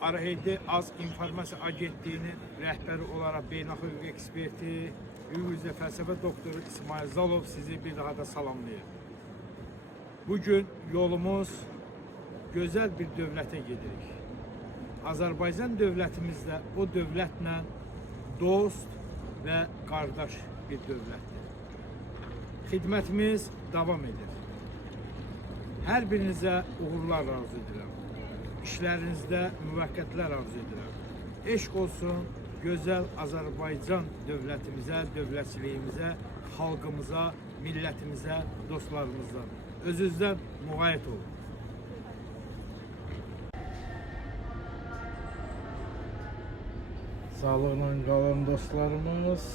ARHD Az İnformasiya Agentliyinin rəhbəri olaraq beynəlxalq hüquq eksperti, hüquq üzrə fəlsəfə doktoru İsmail Zalov sizi bir daha da salamlayır. Bugün yolumuz gözəl bir dövlətə gedirik. Azərbaycan dövlətimiz də o dövlətlə dost və qardaş bir dövlətdir. Xidmətimiz davam edir. Hər birinizə uğurlar arzu edirəm. İşlərinizdə müvəqqətlər arzu edirəm. Eşq olsun gözəl Azərbaycan dövlətimizə, dövlətçiliyimizə, xalqımıza, millətimizə, dostlarımıza. Özünüzdən müğayət olun. Sağlıqla qalın dostlarımız.